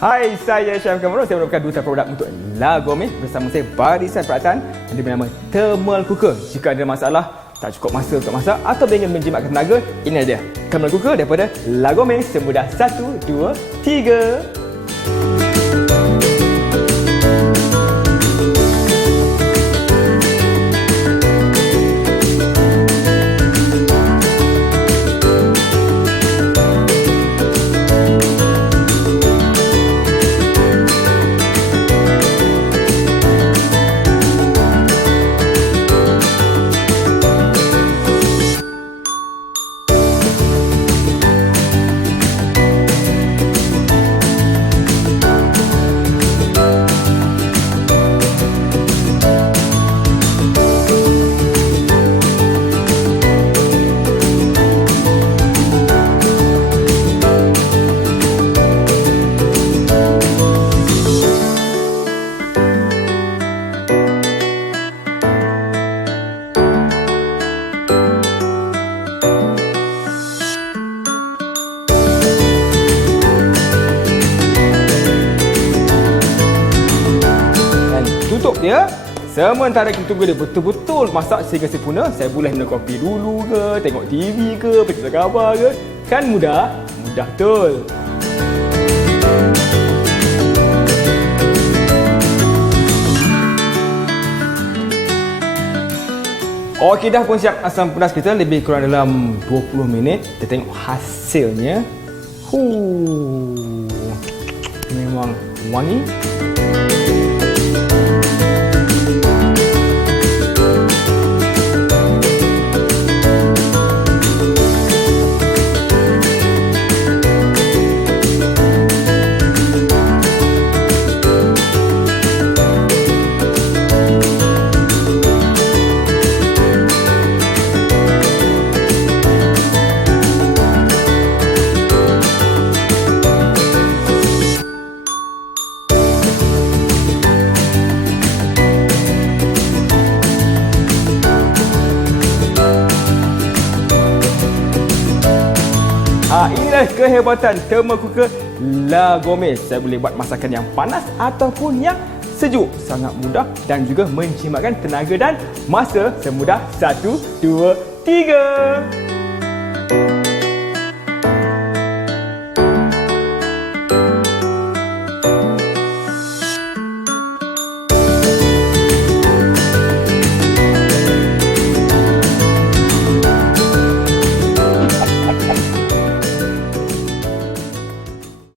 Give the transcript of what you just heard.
Hai, saya Chef Kamarul. Saya merupakan duta produk untuk La Gourmet. Bersama saya barisan peralatan yang bernama thermal cooker. Jika ada masalah, tak cukup masa untuk masak atau ingin menjimatkan tenaga, ini dia thermal cooker daripada La Gourmet. Semudah 1, 2, 3. Tutup dia. Sementara kita tunggu dia betul-betul masak sehingga sempurna, saya boleh minum kopi dulu ke, tengok TV ke, baca khabar ke. Kan mudah? Mudah betul. Okey, dah pun siap asam pedas kita, lebih kurang dalam 20 minit. Kita tengok hasilnya. Memang wangi. Inilah kehebatan thermal cooker La Gourmet. Saya boleh buat masakan yang panas ataupun yang sejuk. Sangat mudah dan juga menjimatkan tenaga dan masa semudah 1, 2, 3.